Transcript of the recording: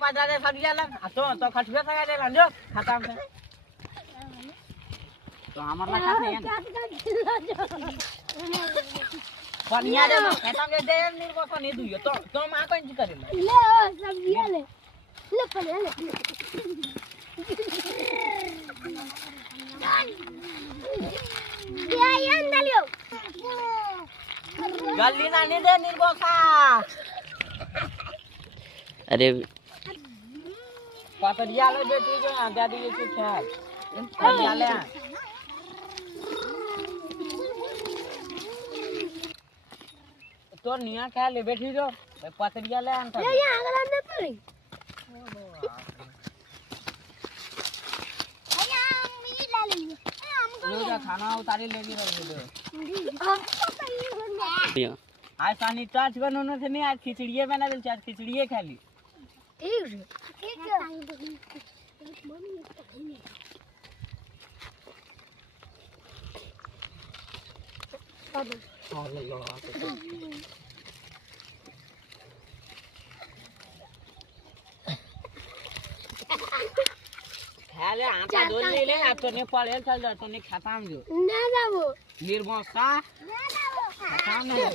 बाजारे फरियाला तो खटवे का ले लो खत्म से तो हमारा खात नहीं है पनिया दे खत्म दे निर्को को नहीं दुयो तो मां कौन जी करे ले सब ले पनिया ले ये अंदर लियो गल्ली ना नहीं दे निर्को का अरे पतरिया ले बेटी जो दादी ये कुछ है पतरिया ले तो निया क्या ले बैठी जो पतरिया ले अंतर ये अगला न पड़ी भैया मिली ला लेंगे लो जा खाना उतारी लेगी रही दो भैया आज पानी चार्ज बनोनो से नहीं आज खिचड़िए बना दे चार्ज खिचड़िए खा ली ठीक है खाले आटा दो ले ले अब तो ने पड़े चल जा तो ने खाता हम जो ना जाओ निर्मोसा ना जाओ खाता नहीं